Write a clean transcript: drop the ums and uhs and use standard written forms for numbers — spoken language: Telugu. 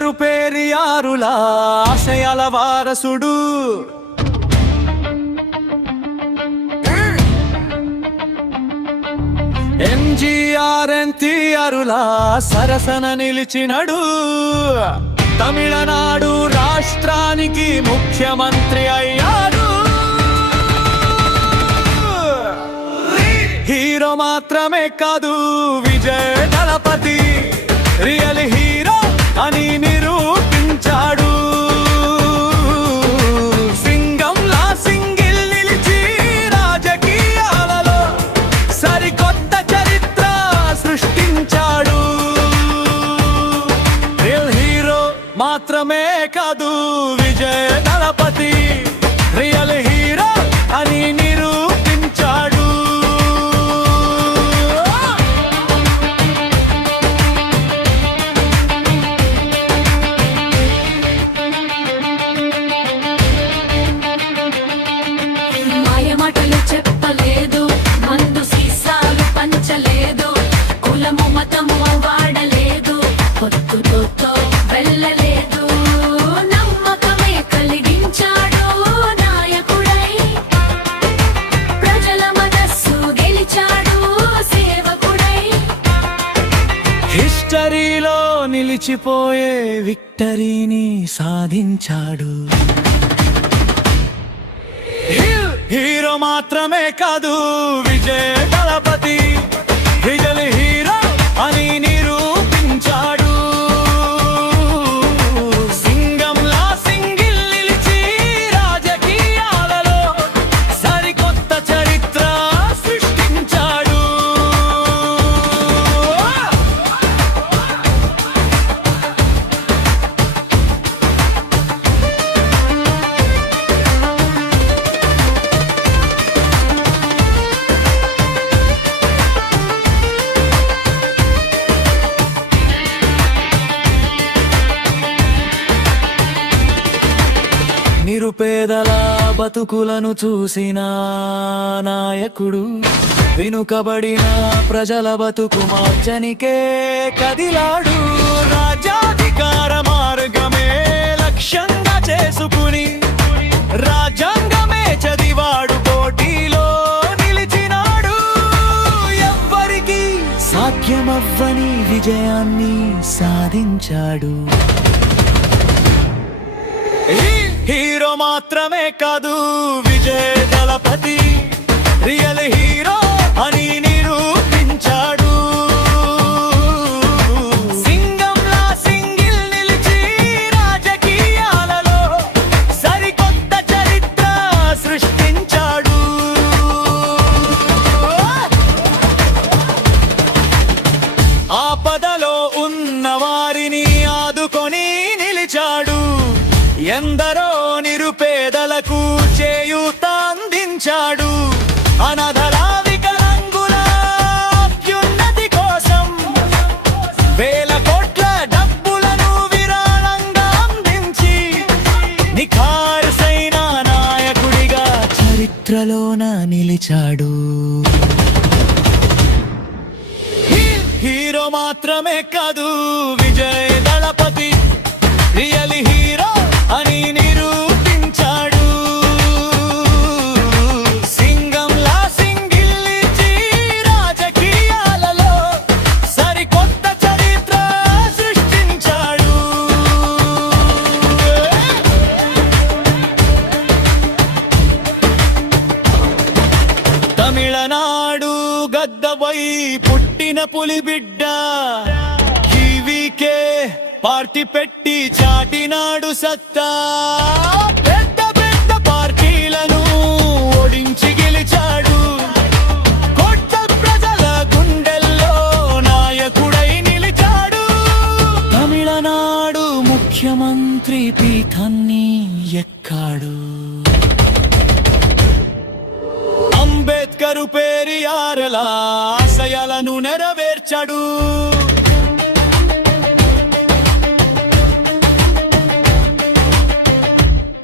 అంబేద్కరు పెరియారుల ఆశయాల వారసుడు. ఎంజీఆర్ ఎన్టీఆరుల సరసన నిలిచినడు. తమిళనాడు రాష్ట్రానికి ముఖ్యమంత్రి అయ్యాడు. హీరో మాత్రమే కాదు, విజయ్ దళపతి రియల్ హీరో అని నిరూపించాడు. సింగంలా సింగిల్ నిలిచి రాజకీయాలలో సరికొత్త చరిత్ర సృష్టించాడు. రియల్ హీరో మాత్రమే కాదు, విజయ్ దళపతి రియల్ హీరో అని నిరూపించాడు. చెప్పలేదు, మందు సీసాలు పంచలేదు, కులము మతము వాడలేదు, పొత్తుతో వెళ్ళలేదు, నమ్మకమే కలిగించాడు నాయకుడై. ప్రజల మనస్సు గెలిచాడు సేవకుడై. హిస్టరీలో నిలిచిపోయే విక్టరీని సాధించాడు. హీరో మాత్రమే కాదు, విజయ్ దళపతి రియల్ హీరో అని నిరూపించాడు. సింగంలా సింగిల్ నిలిచి రాజకీయాలలో సరికొత్త చరిత్ర సృష్టించాడు. నిరుపేదల బతుకులను చూసిన నాయకుడు, వెనుకబడిన ప్రజల బతుకు మార్చనికే కదిలాడు. రాజ్యాధికార మార్గమే లక్ష్యంగా చేసుకుని రాజ్యాంగమే చదివాడు, పోటీలో నిలిచినాడు. ఎవ్వరికి సాధ్యమవ్వని విజయాన్ని సాధించాడు. హీరో మాత్రమే కాదు, విజయ్ దళపతి రియల్ హీరో అని నిరూపించాడు. సింగంలా సింగిల్ నిలిచి రాజకీయాలలో సరికొత్త చరిత్ర సృష్టించాడు. ఆపదలో ఉన్న వారిని ఆదుకొని నిలిచాడు. ఎందరో నిరుపేదలకు చేయూత అందించాడు. అనాథల వికలాంగుల అభ్యున్నతి కోసం వేల కోట్ల డబ్బులను విరాళంగా అందించి నిఖార్సైన నాయకుడిగా చరిత్రలోన నిలిచాడు. హీరో మాత్రమే కాదు, విజయ్ దళపతి రియల్ హీరో అని నిరూపించాడు. సింగంలా సింగిల్ నిలిచి రాజకీయాలలో సరికొత్త చరిత్ర సృష్టించాడు. తమిళనాడు గద్దపై పుట్టిన పులిబిడ్డ, ఈవీకే పార్టీ పెట్టి చాటినాడు సత్తా. పెద్ద పెద్ద పార్టీలను ఓడించి గెలిచాడు. కోట్ల ప్రజల గుండెల్లో నాయకుడై నిలిచాడు. తమిళనాడు ముఖ్యమంత్రి పీఠాన్ని ఎక్కాడు. అంబేద్కరు పెరియారుల ఆశయాలను నెరవేర్చాడు.